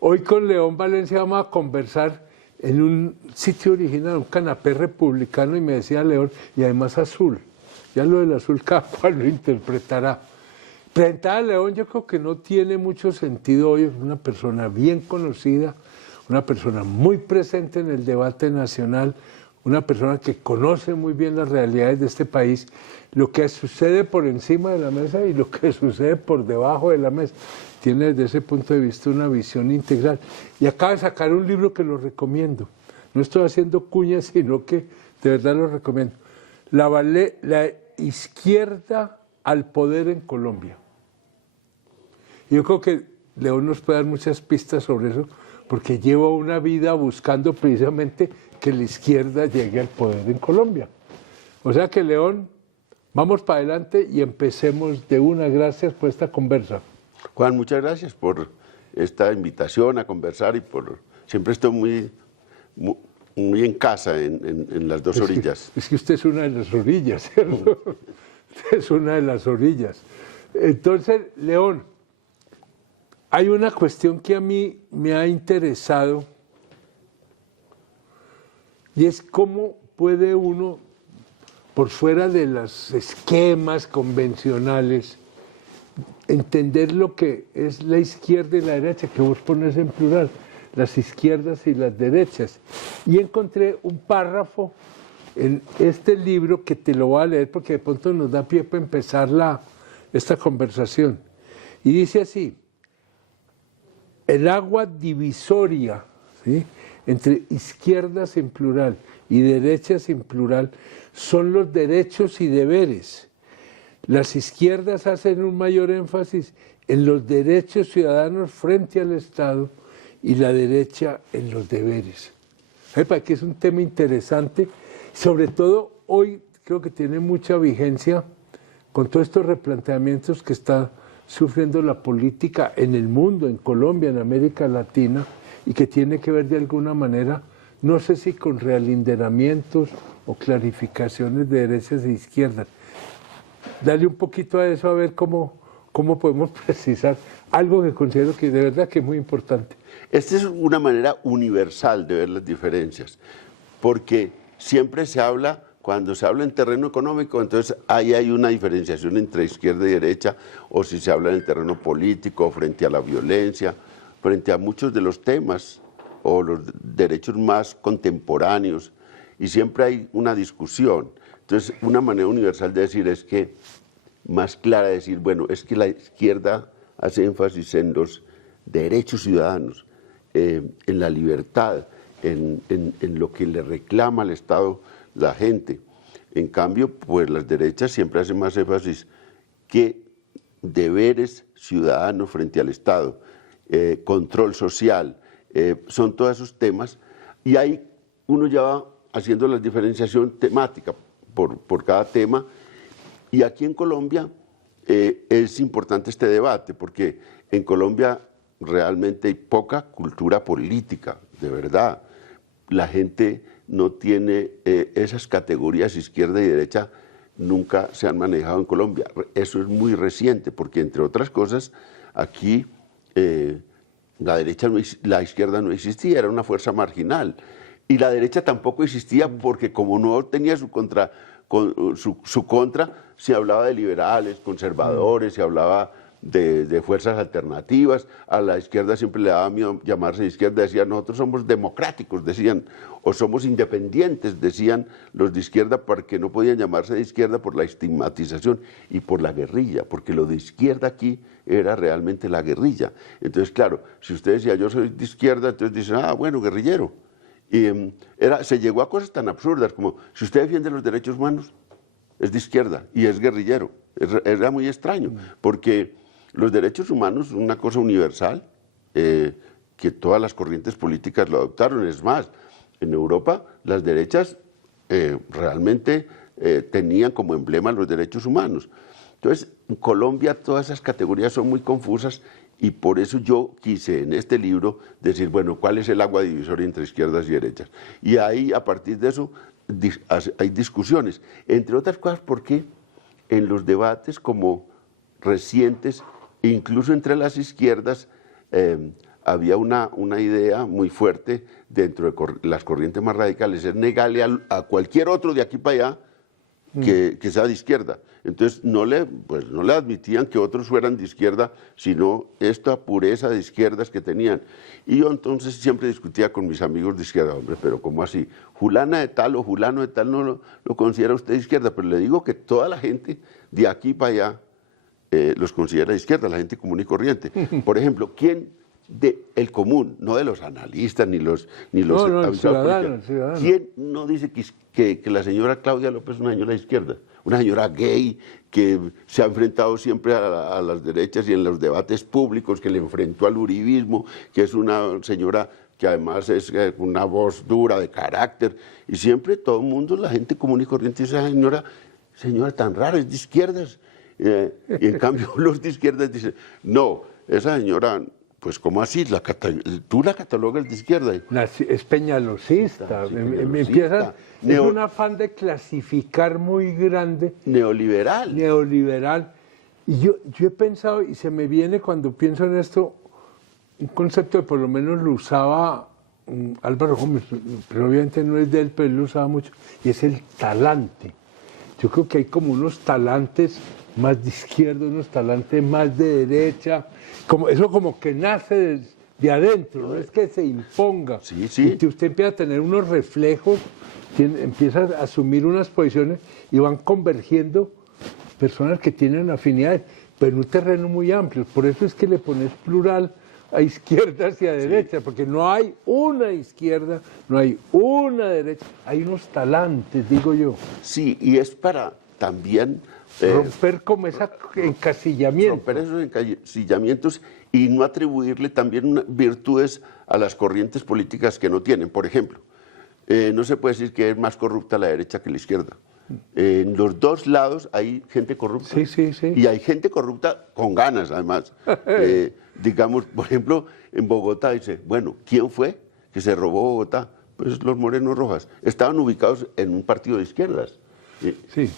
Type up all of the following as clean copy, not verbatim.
Hoy con León Valencia vamos a conversar en un sitio original, un canapé republicano, y me decía León, y además azul. Ya lo del azul cada cual lo interpretará. Presentar a León yo creo que no tiene mucho sentido hoy, es una persona bien conocida, una persona muy presente en el debate nacional, una persona que conoce muy bien las realidades de este país, lo que sucede por encima de la mesa y lo que sucede por debajo de la mesa. Tiene desde ese punto de vista una visión integral. Y acaba de sacar un libro que lo recomiendo. No estoy haciendo cuñas, sino que de verdad lo recomiendo. La izquierda al poder en Colombia. Yo creo que León nos puede dar muchas pistas sobre eso, porque lleva una vida buscando precisamente que la izquierda llegue al poder en Colombia. O sea que, León, vamos para adelante y empecemos de una. Gracias por esta conversa. Juan, muchas gracias por esta invitación a conversar y siempre estoy muy en casa en las dos orillas. Es que usted es una de las orillas, ¿cierto? Usted es una de las orillas. Entonces, León, hay una cuestión que a mí me ha interesado y es cómo puede uno, por fuera de los esquemas convencionales, entender lo que es la izquierda y la derecha, que vos pones en plural, las izquierdas y las derechas. Y encontré un párrafo en este libro que te lo voy a leer porque de pronto nos da pie para empezar esta conversación. Y dice así: el agua divisoria, ¿sí?, entre izquierdas en plural y derechas en plural son los derechos y deberes. Las izquierdas hacen un mayor énfasis en los derechos ciudadanos frente al Estado y la derecha en los deberes. Para que es un tema interesante, sobre todo hoy creo que tiene mucha vigencia con todos estos replanteamientos que está sufriendo la política en el mundo, en Colombia, en América Latina, y que tiene que ver de alguna manera, no sé si con realinderamientos o clarificaciones de derechas e izquierdas. Dale un poquito a eso a ver cómo podemos precisar algo que considero que de verdad que es muy importante. Esta es una manera universal de ver las diferencias, porque siempre se habla, cuando se habla en terreno económico, entonces ahí hay una diferenciación entre izquierda y derecha, o si se habla en el terreno político, frente a la violencia, frente a muchos de los temas o los derechos más contemporáneos, y siempre hay una discusión. Entonces, una manera universal de decir es que, más clara de decir, bueno, es que la izquierda hace énfasis en los derechos ciudadanos, en la libertad, en lo que le reclama al Estado la gente. En cambio, pues las derechas siempre hacen más énfasis que deberes ciudadanos frente al Estado, control social, son todos esos temas, y ahí uno ya va haciendo la diferenciación temática por cada tema. Y aquí en Colombia es importante este debate, porque en Colombia realmente hay poca cultura política, de verdad. La gente no tiene esas categorías izquierda y derecha, nunca se han manejado en Colombia. Eso es muy reciente, porque entre otras cosas, aquí la izquierda no existía, era una fuerza marginal. Y la derecha tampoco existía porque como no tenía su contra, se hablaba de liberales, conservadores, se hablaba de fuerzas alternativas. A la izquierda siempre le daba miedo llamarse de izquierda, decían nosotros somos democráticos, decían, o somos independientes, decían los de izquierda, porque no podían llamarse de izquierda por la estigmatización y por la guerrilla, porque lo de izquierda aquí era realmente la guerrilla. Entonces, claro, si usted decía yo soy de izquierda, entonces dicen, ah, bueno, guerrillero. Y se llegó a cosas tan absurdas como, si usted defiende los derechos humanos, es de izquierda y es guerrillero. Era muy extraño, porque los derechos humanos son una cosa universal, que todas las corrientes políticas lo adoptaron. Es más, en Europa las derechas realmente tenían como emblema los derechos humanos. Entonces, en Colombia todas esas categorías son muy confusas, y por eso yo quise en este libro decir, bueno, ¿cuál es el agua divisoria entre izquierdas y derechas? Y ahí, a partir de eso, hay discusiones, entre otras cosas porque en los debates como recientes, incluso entre las izquierdas, había una idea muy fuerte dentro de las corrientes más radicales, es negarle a cualquier otro de aquí para allá que sea de izquierda. Entonces pues no le admitían que otros fueran de izquierda, sino esta pureza de izquierdas que tenían. Y yo entonces siempre discutía con mis amigos de izquierda, hombre, pero ¿cómo así? Fulana de tal o fulano de tal no lo considera usted de izquierda, pero le digo que toda la gente de aquí para allá los considera de izquierda, la gente común y corriente. Por ejemplo, ¿quién del común, no de los analistas ni los el ciudadano. ¿Quién no dice que la señora Claudia López es una señora de izquierda? Una señora gay que se ha enfrentado siempre a las derechas y en los debates públicos, que le enfrentó al uribismo, que es una señora que además es una voz dura de carácter, y siempre todo el mundo, la gente común y corriente, dice, señora tan rara, es de izquierdas. Y en cambio los de izquierdas dicen, no, esa señora, pues ¿cómo así? Tú la catalogas de izquierda. Es peñalosista. Peñalosista. Es un afán de clasificar muy grande. Neoliberal. Y yo he pensado, y se me viene cuando pienso en esto, un concepto que por lo menos lo usaba Álvaro Gómez, pero obviamente no es de él, pero él lo usaba mucho, y es el talante. Yo creo que hay como unos talantes más de izquierda, unos talantes más de derecha, eso como que nace de adentro, no es que se imponga. Sí. Y usted empieza a tener unos reflejos, empieza a asumir unas posiciones y van convergiendo personas que tienen afinidades, pero en un terreno muy amplio. Por eso es que le pones plural a izquierdas y a derechas, porque no hay una izquierda, no hay una derecha, hay unos talantes, digo yo. Sí, y es para también romper como ese encasillamiento. Romper esos encasillamientos y no atribuirle también virtudes a las corrientes políticas que no tienen. Por ejemplo, no se puede decir que es más corrupta la derecha que la izquierda. En los dos lados hay gente corrupta. Sí. Y hay gente corrupta con ganas, además. Digamos, por ejemplo, en Bogotá dice, bueno, ¿quién fue que se robó Bogotá? Pues los Morenos Rojas. Estaban ubicados en un partido de izquierdas. Sí,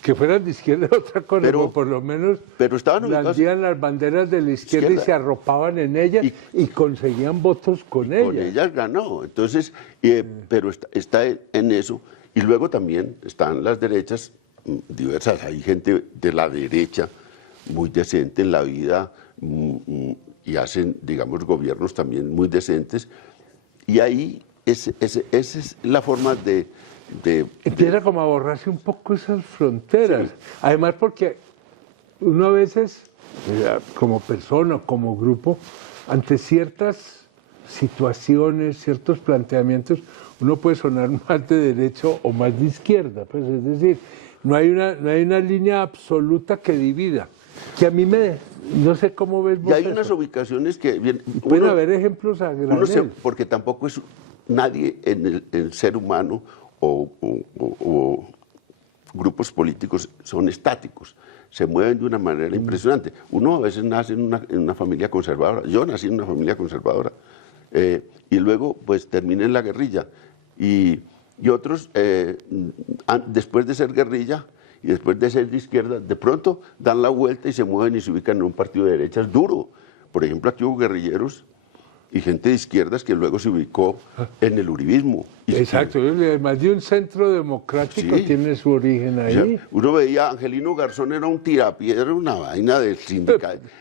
que fueran de izquierda otra cosa, pero por lo menos blandían las banderas de la izquierda y se arropaban en ellas y conseguían votos con ellas. Con ellas ganó. Entonces, pero está en eso. Y luego también están las derechas diversas. Hay gente de la derecha muy decente en la vida y hacen, digamos, gobiernos también muy decentes. Y ahí esa es la forma de empieza como a borrarse un poco esas fronteras. Sí. Además porque uno a veces, como persona, como grupo, ante ciertas situaciones, ciertos planteamientos, uno puede sonar más de derecho o más de izquierda. Pues, es decir, no hay una línea absoluta que divida. Que a mí no sé cómo ves vos. Y hay unas ubicaciones que... Pueden haber ejemplos a granel. Porque tampoco es nadie en el ser humano o grupos políticos son estáticos, se mueven de una manera impresionante. Uno a veces nace en una familia conservadora, yo nací en una familia conservadora, y luego pues terminé en la guerrilla, y otros después de ser guerrilla y después de ser de izquierda, de pronto dan la vuelta y se mueven y se ubican en un partido de derechas duro. Por ejemplo, aquí hubo guerrilleros y gente de izquierdas que luego se ubicó en el uribismo. Exacto, además de un centro democrático tiene su origen ahí. O sea, uno veía, Angelino Garzón era un tirapiedra, una vaina del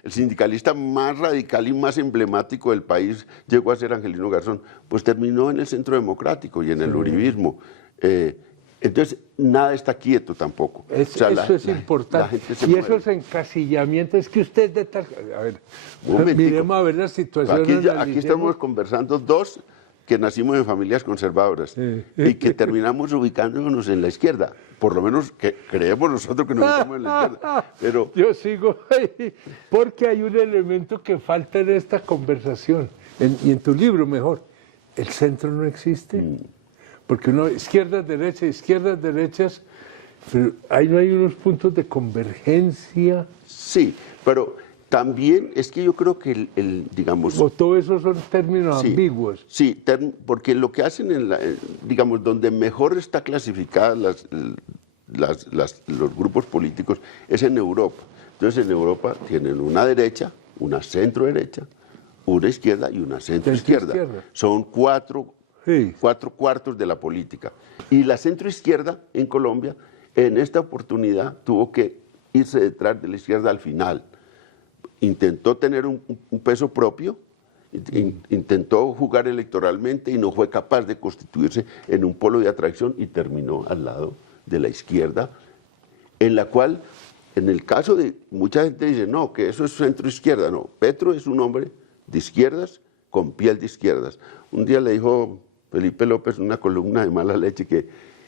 el sindicalista más radical y más emblemático del país llegó a ser Angelino Garzón, pues terminó en el centro democrático y en el uribismo. Entonces, nada está quieto tampoco. Eso es importante. Y esos encasillamientos, es que usted de tal... A ver, miremos a ver la situación. Aquí estamos conversando dos que nacimos en familias conservadoras y que terminamos ubicándonos en la izquierda. Por lo menos que creemos nosotros que nos ubicamos en la izquierda. Pero... Yo sigo ahí, porque hay un elemento que falta en esta conversación, y en tu libro mejor. El centro no existe. Porque uno, izquierdas, derechas, pero ahí no hay unos puntos de convergencia. Sí, pero también es que yo creo que digamos... O todo eso son términos ambiguos. Sí, porque lo que hacen, digamos, donde mejor está clasificadas los grupos políticos es en Europa. Entonces en Europa tienen una derecha, una centro derecha, una izquierda y una centroizquierda. Centroizquierda. Son cuatro cuartos de la política. Y la centroizquierda en Colombia, en esta oportunidad, tuvo que irse detrás de la izquierda al final. Intentó tener un peso propio, intentó jugar electoralmente y no fue capaz de constituirse en un polo de atracción y terminó al lado de la izquierda, en la cual, en el caso de mucha gente dice, no, que eso es centro-izquierda. No, Petro es un hombre de izquierdas con piel de izquierdas. Un día le dijo Felipe López en una columna de Mala Leche que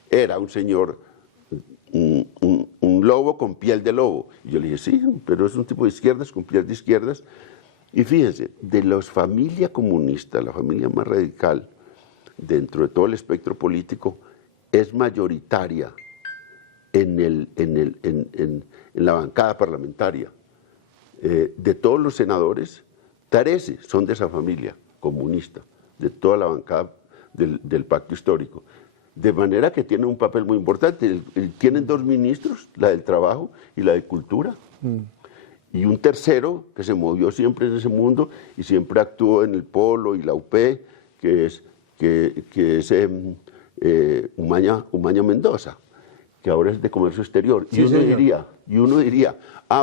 era un señor, un lobo con piel de lobo. Y yo le dije, sí, pero es un tipo de izquierdas con piel de izquierdas. Y fíjense, de la familia comunista, la familia más radical dentro de todo el espectro político, es mayoritaria en la bancada parlamentaria. De todos los senadores, 13 son de esa familia comunista, de toda la bancada del pacto histórico. De manera que tienen un papel muy importante. Tienen 2 ministros, la del trabajo y la de cultura. Y un tercero que se movió siempre en ese mundo y siempre actuó en el Polo y la UP, que es Umaña Mendoza, que ahora es de Comercio Exterior. Sí, y uno diría,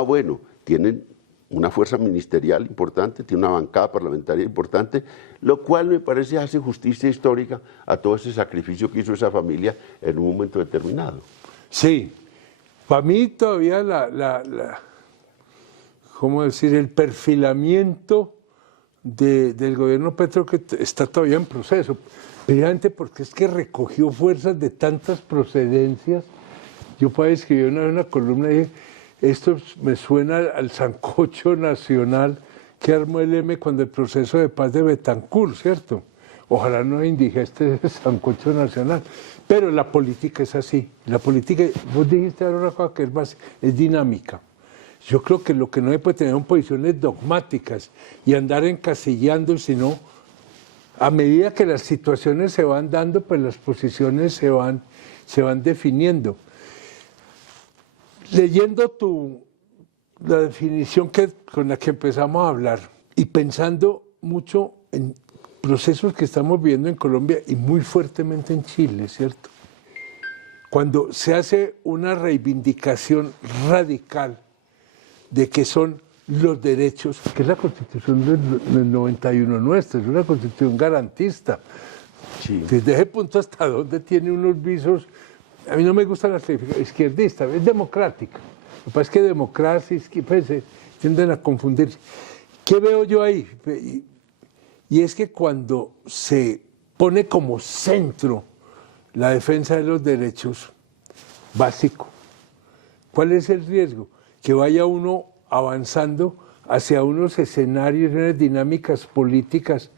bueno, tienen una fuerza ministerial importante, tiene una bancada parlamentaria importante, lo cual me parece hace justicia histórica a todo ese sacrificio que hizo esa familia en un momento determinado. Sí, para mí todavía ¿cómo decir? El perfilamiento del gobierno Petro que está todavía en proceso, precisamente porque es que recogió fuerzas de tantas procedencias. Yo para escribir una columna y dije, esto me suena al sancocho nacional que armó el M cuando el proceso de paz de Betancourt, ¿cierto? Ojalá no indigeste ese sancocho nacional. Pero la política es así. La política, vos dijiste ahora una cosa que es dinámica. Yo creo que lo que no se puede tener son posiciones dogmáticas y andar encasillando, sino a medida que las situaciones se van dando, pues las posiciones se van definiendo. Leyendo la definición con la que empezamos a hablar y pensando mucho en procesos que estamos viendo en Colombia y muy fuertemente en Chile, ¿cierto? Cuando se hace una reivindicación radical de que son los derechos, que es la Constitución del 91 nuestra, es una Constitución garantista. Sí. Desde ese punto hasta donde tiene unos visos, a mí no me gusta la izquierdista, es democrática. Lo que pasa es que democracia y pues, tienden a confundirse. ¿Qué veo yo ahí? Y es que cuando se pone como centro la defensa de los derechos básicos, ¿cuál es el riesgo? Que vaya uno avanzando hacia unos escenarios, unas dinámicas políticas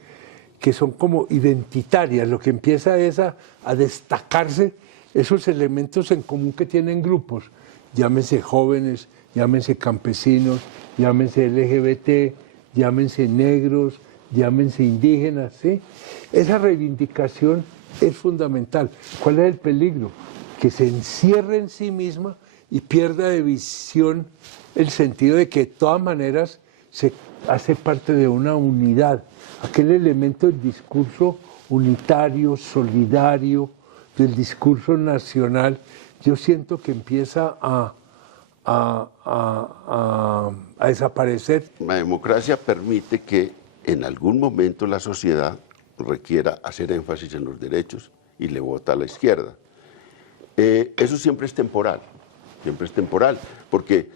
que son como identitarias. Lo que empieza es a destacarse esos elementos en común que tienen grupos, llámense jóvenes, llámense campesinos, llámense LGBT, llámense negros, llámense indígenas, ¿sí? Esa reivindicación es fundamental. ¿Cuál es el peligro? Que se encierre en sí misma y pierda de visión el sentido de que de todas maneras se hace parte de una unidad. Aquel elemento del discurso unitario, solidario, del discurso nacional, yo siento que empieza a desaparecer. La democracia permite que en algún momento la sociedad requiera hacer énfasis en los derechos y le vota a la izquierda. Eso siempre es temporal, porque,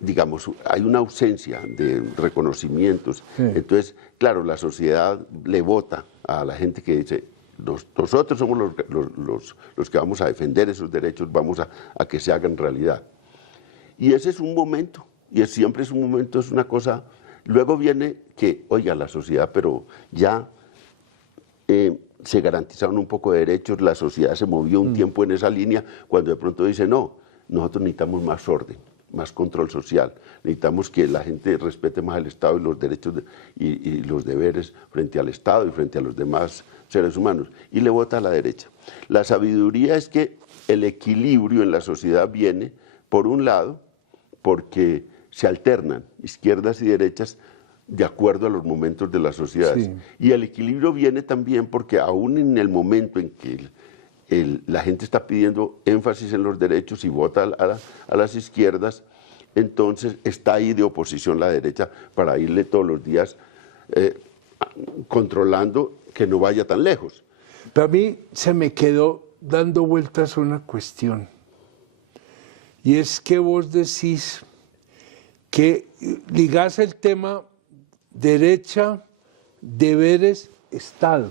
digamos, hay una ausencia de reconocimientos. Sí. Entonces, claro, la sociedad le vota a la gente que dice, nosotros somos los que vamos a defender esos derechos, vamos a que se hagan realidad. Y ese es un momento, y siempre es un momento, es una cosa. Luego viene que, oiga, la sociedad, pero ya se garantizaron un poco de derechos, la sociedad se movió un tiempo en esa línea, cuando de pronto dice, no, nosotros necesitamos más orden, más control social, necesitamos que la gente respete más el Estado y los derechos y los deberes frente al Estado y frente a los demás seres humanos, y le vota a la derecha. La sabiduría es que el equilibrio en la sociedad viene, por un lado, porque se alternan izquierdas y derechas de acuerdo a los momentos de las sociedades. Sí. Y el equilibrio viene también porque aún en el momento en que la gente está pidiendo énfasis en los derechos y vota a las izquierdas, entonces está ahí de oposición la derecha para irle todos los días controlando que no vaya tan lejos. Pero a mí se me quedó dando vueltas una cuestión, y es que vos decís que ligás el tema derecha, deberes, Estado.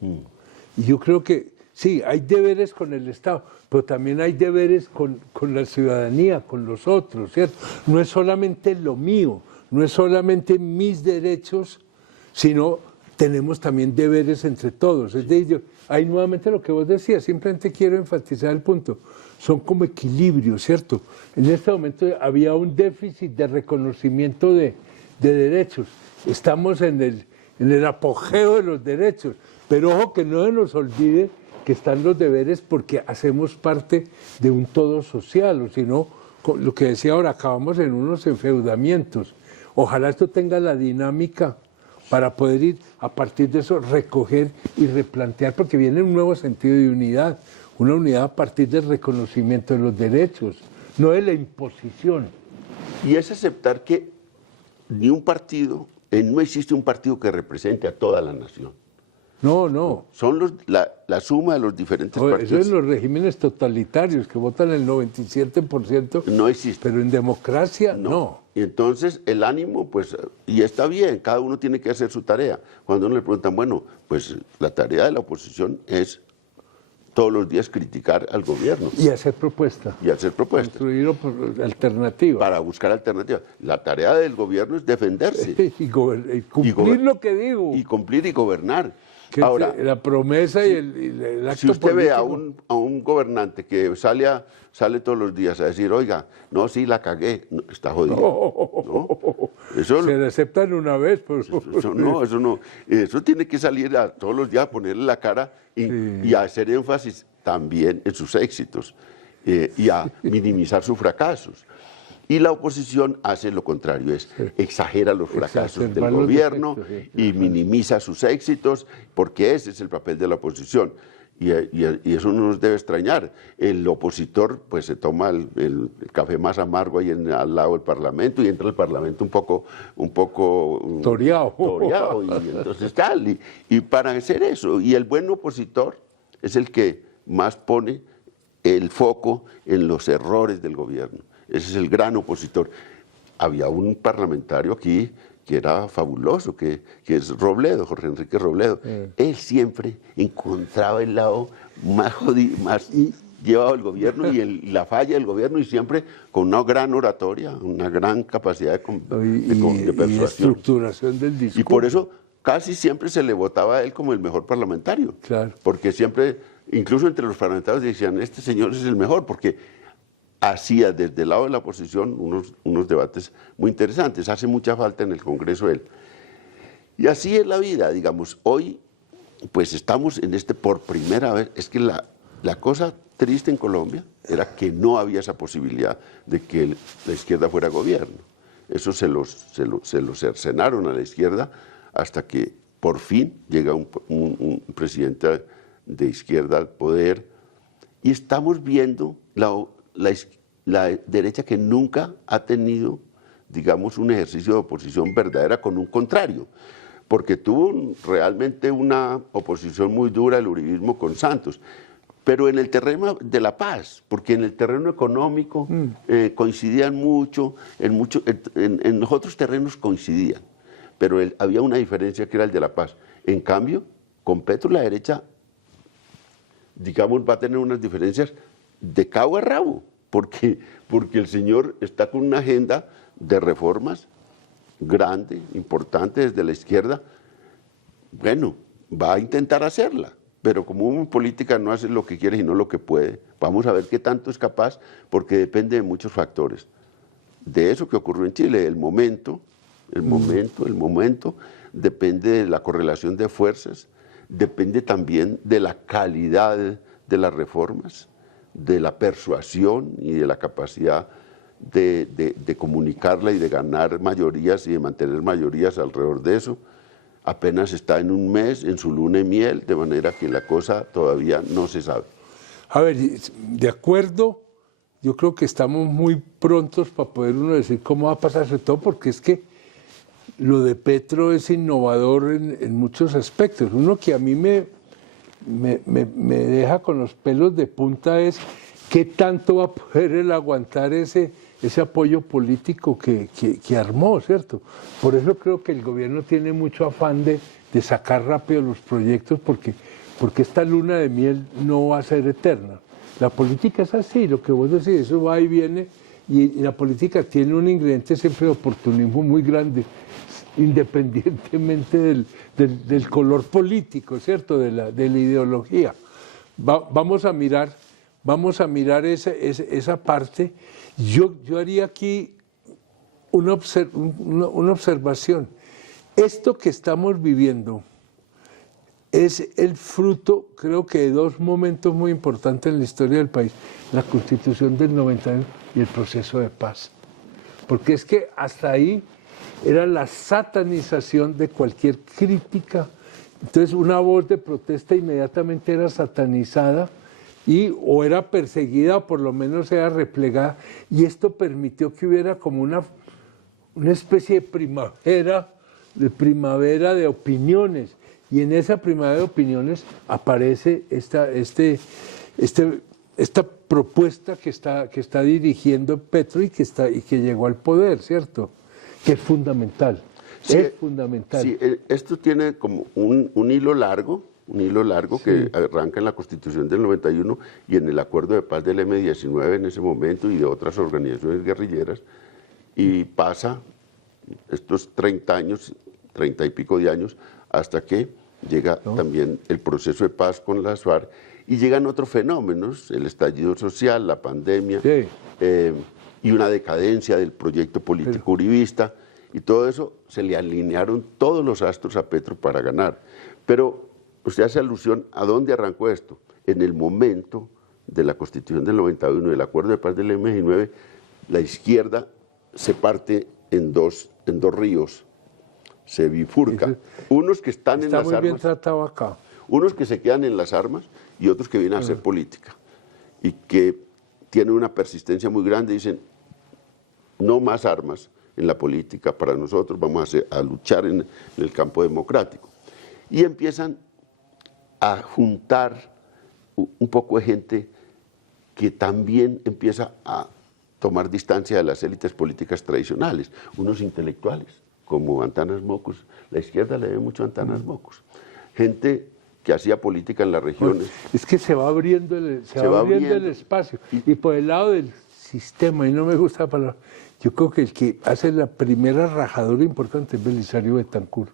Y yo creo que sí, hay deberes con el Estado, pero también hay deberes con la ciudadanía, con los otros, ¿cierto? No es solamente lo mío, no es solamente mis derechos, sino tenemos también deberes entre todos. Es decir, ahí nuevamente lo que vos decías, simplemente quiero enfatizar el punto, son como equilibrios, ¿cierto? En este momento había un déficit de reconocimiento de derechos, estamos en el apogeo de los derechos, pero ojo que no se nos olvide que están los deberes porque hacemos parte de un todo social, o si no, lo que decía ahora, acabamos en unos enfeudamientos. Ojalá esto tenga la dinámica para poder ir a partir de eso, recoger y replantear, porque viene un nuevo sentido de unidad, una unidad a partir del reconocimiento de los derechos, no de la imposición. Y es aceptar que ni un partido, no existe un partido que represente a toda la nación. No, no. Son la suma de los diferentes Eso partidos. en los regímenes totalitarios, que votan el 97%. No existe. Pero en democracia, no. Y entonces el ánimo, pues, y está bien, cada uno tiene que hacer su tarea. Cuando uno le preguntan, bueno, pues la tarea de la oposición es todos los días criticar al gobierno. Y hacer propuestas. Y hacer propuestas. Construir alternativas. Para buscar alternativas. La tarea del gobierno es defenderse. Y cumplir lo que digo. Y cumplir y gobernar. Que ahora, la promesa y el acto si usted ve a político. un gobernante que sale todos los días a decir, oiga, no, sí, la cagué, no, está jodido. ¿No? Eso, se le aceptan una vez, pero eso no. Eso tiene que salir todos los días a ponerle la cara y a hacer énfasis también en sus éxitos y a minimizar sus fracasos. Y la oposición hace lo contrario, exagera los fracasos del gobierno y minimiza sus éxitos, porque ese es el papel de la oposición. Y eso no nos debe extrañar. El opositor pues se toma el café más amargo ahí al lado del Parlamento y entra al Parlamento un poco toreado. Y entonces tal. Y para hacer eso, y el buen opositor es el que más pone el foco en los errores del gobierno. Ese es el gran opositor. Había un parlamentario aquí que era fabuloso, que es Robledo, Jorge Enrique Robledo. Él siempre encontraba el lado más jodido, más llevado al gobierno y la falla del gobierno, y siempre con una gran oratoria, una gran capacidad de persuasión. Y estructuración del discurso. Y por eso casi siempre se le votaba a él como el mejor parlamentario. Claro. Porque siempre, incluso entre los parlamentarios decían, este señor es el mejor, porque hacía desde el lado de la oposición unos debates muy interesantes. Hace mucha falta en el Congreso él. Y así es la vida, digamos. Hoy, pues estamos en por primera vez. Es que la cosa triste en Colombia era que no había esa posibilidad de que la izquierda fuera gobierno. Eso se los cercenaron a la izquierda hasta que por fin llega un presidente de izquierda al poder. Y estamos viendo la derecha que nunca ha tenido, digamos, un ejercicio de oposición verdadera con un contrario, porque tuvo realmente una oposición muy dura el uribismo con Santos, pero en el terreno de la paz, porque en el terreno económico coincidían mucho, en los otros terrenos coincidían, pero había una diferencia que era el de la paz. En cambio, con Petro la derecha, digamos, va a tener unas diferencias de cabo a rabo, porque el señor está con una agenda de reformas grande, importante desde la izquierda. Bueno, va a intentar hacerla, pero como una política no hace lo que quiere sino lo que puede. Vamos a ver qué tanto es capaz, porque depende de muchos factores. De eso que ocurrió en Chile, el momento, depende de la correlación de fuerzas, depende también de la calidad de las reformas, de la persuasión y de la capacidad de comunicarla y de ganar mayorías y de mantener mayorías alrededor de eso. Apenas está en un mes, en su luna de miel, de manera que la cosa todavía no se sabe. A ver, de acuerdo, yo creo que estamos muy prontos para poder uno decir cómo va a pasar, sobre todo porque es que lo de Petro es innovador en muchos aspectos. Uno que a mí me deja con los pelos de punta es qué tanto va a poder él aguantar ese apoyo político que armó, ¿cierto? Por eso creo que el gobierno tiene mucho afán de sacar rápido los proyectos porque esta luna de miel no va a ser eterna. La política es así, lo que vos decís, eso va y viene, y la política tiene un ingrediente siempre de oportunismo muy grande, independientemente del color político, ¿cierto? De la ideología. Vamos a mirar esa parte. Yo haría aquí una observación. Esto que estamos viviendo es el fruto, creo que, de dos momentos muy importantes en la historia del país: la Constitución del 91 y el proceso de paz. Porque es que hasta ahí era la satanización de cualquier crítica. Entonces una voz de protesta inmediatamente era satanizada o era perseguida o por lo menos era replegada, y esto permitió que hubiera como una especie de primavera de opiniones, y en esa primavera de opiniones aparece esta propuesta que está dirigiendo Petro y que llegó al poder, ¿cierto? Que es fundamental. Sí, es fundamental. Sí, esto tiene como un hilo largo, sí, que arranca en la Constitución del 91 y en el Acuerdo de Paz del M-19 en ese momento y de otras organizaciones guerrilleras, y pasa estos 30 años, 30 y pico de años, hasta que llega también el proceso de paz con las FARC, y llegan otros fenómenos, el estallido social, la pandemia, sí, y una decadencia del proyecto político uribista, y todo eso se le alinearon todos los astros a Petro para ganar. Pero usted hace alusión a dónde arrancó esto. En el momento de la Constitución del 91 y el Acuerdo de Paz del M-19, la izquierda se parte en dos ríos, se bifurca. Unos que están en las armas. Está muy bien tratado acá. Unos que se quedan en las armas y otros que vienen a hacer política y que tienen una persistencia muy grande y dicen: no más armas en la política para nosotros, vamos a luchar en el campo democrático. Y empiezan a juntar un poco de gente que también empieza a tomar distancia de las élites políticas tradicionales, unos intelectuales como Antanas Mockus. La izquierda le debe mucho a Antanas Mockus. Gente que hacía política en las regiones. Es que se va abriendo el espacio. Y por el lado del sistema, y no me gusta la palabra, yo creo que el que hace la primera rajadura importante es Belisario Betancur.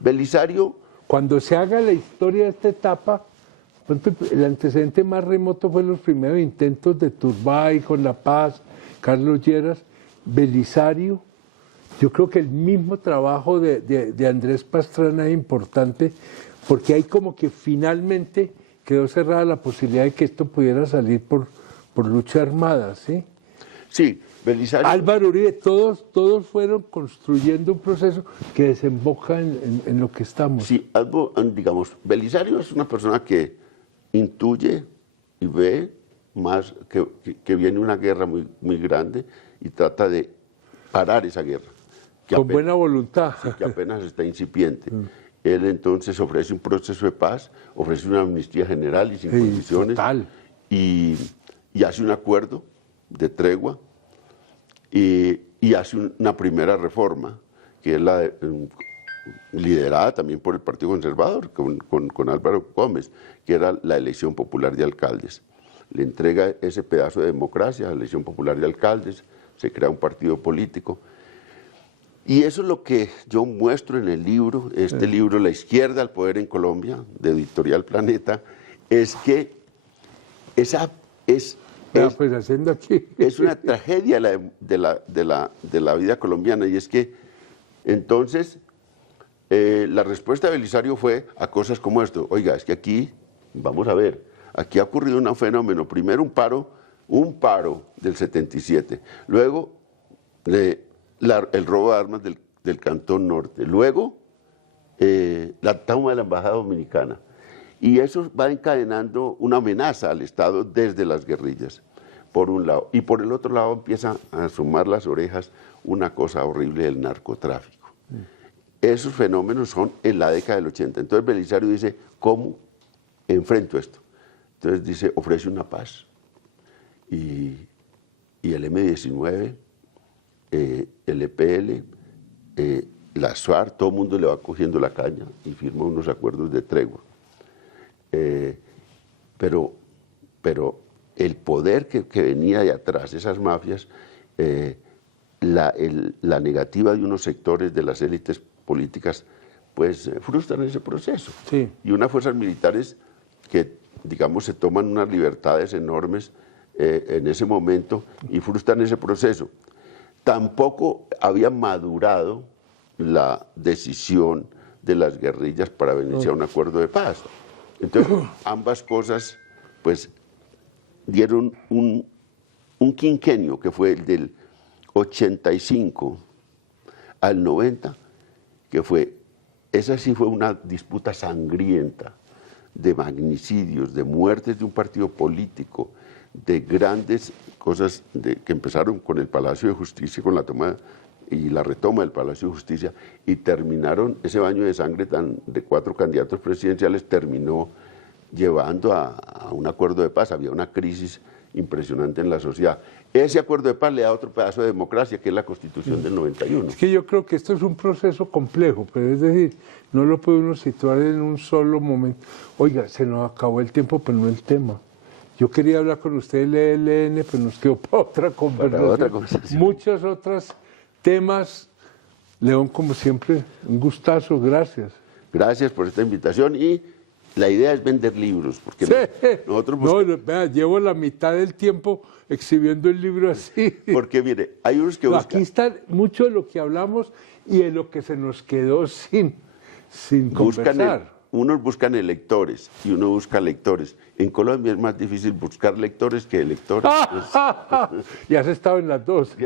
Belisario... Cuando se haga la historia de esta etapa, el antecedente más remoto fue los primeros intentos de Turbay con La Paz, Carlos Lleras. Belisario, yo creo que el mismo trabajo de Andrés Pastrana es importante, porque ahí como que finalmente quedó cerrada la posibilidad de que esto pudiera salir por lucha armada, ¿sí? Sí, Belisario... Álvaro Uribe, todos fueron construyendo un proceso que desemboca en lo que estamos. Sí, digamos, Belisario es una persona que intuye y ve más que viene una guerra muy, muy grande y trata de parar esa guerra. Con buena voluntad. Sí, que apenas está incipiente. Él entonces ofrece un proceso de paz, ofrece una amnistía general y sin condiciones. Total. Y hace un acuerdo de tregua y hace una primera reforma, que es la liderada también por el Partido Conservador, con Álvaro Gómez, que era la elección popular de alcaldes. Le entrega ese pedazo de democracia, la elección popular de alcaldes, se crea un partido político. Y eso es lo que yo muestro en el libro, libro, La izquierda al poder en Colombia, de Editorial Planeta, es que pues haciendo aquí. es una tragedia de la vida colombiana, y es que entonces la respuesta de Belisario fue a cosas como esto: oiga, es que aquí, vamos a ver, aquí ha ocurrido un fenómeno, primero un paro un paro del 77, luego el robo de armas del Cantón Norte, luego la toma de la Embajada Dominicana. Y eso va encadenando una amenaza al Estado desde las guerrillas, por un lado. Y por el otro lado empieza a asomar las orejas una cosa horrible del narcotráfico. Esos fenómenos son en la década del 80. Entonces Belisario dice, ¿cómo enfrento esto? Entonces dice, ofrece una paz. Y el M-19, el EPL, la SUAR, todo el mundo le va cogiendo la caña y firma unos acuerdos de tregua. Pero el poder que venía de atrás, esas mafias, la negativa de unos sectores de las élites políticas, pues frustran ese proceso. Sí. Y unas fuerzas militares que, digamos, se toman unas libertades enormes en ese momento y frustran ese proceso. Tampoco había madurado la decisión de las guerrillas para venirse a un acuerdo de paz. Entonces, ambas cosas, pues, dieron un quinquenio que fue el del 85 al 90, que esa sí fue una disputa sangrienta de magnicidios, de muertes de un partido político, de grandes cosas que empezaron con el Palacio de Justicia, con la toma y la retoma del Palacio de Justicia, y terminaron, ese baño de sangre de 4 candidatos presidenciales terminó llevando a un acuerdo de paz. Había una crisis impresionante en la sociedad. Ese acuerdo de paz le da otro pedazo de democracia, que es la Constitución del 91. Es que yo creo que esto es un proceso complejo, pero es decir, no lo puede uno situar en un solo momento. Oiga, se nos acabó el tiempo, pero no el tema. Yo quería hablar con usted del ELN, pero nos quedó para otra conversación. Muchos otros temas. León, como siempre, un gustazo, gracias. Gracias por esta invitación y la idea es vender libros, porque sí. nosotros buscamos... No, vea, llevo la mitad del tiempo exhibiendo el libro así. Porque mire, hay unos que buscan... Aquí está mucho de lo que hablamos y de lo que se nos quedó sin conversar. Unos buscan electores y uno busca lectores. En Colombia es más difícil buscar lectores que electores. Y has estado en las dos.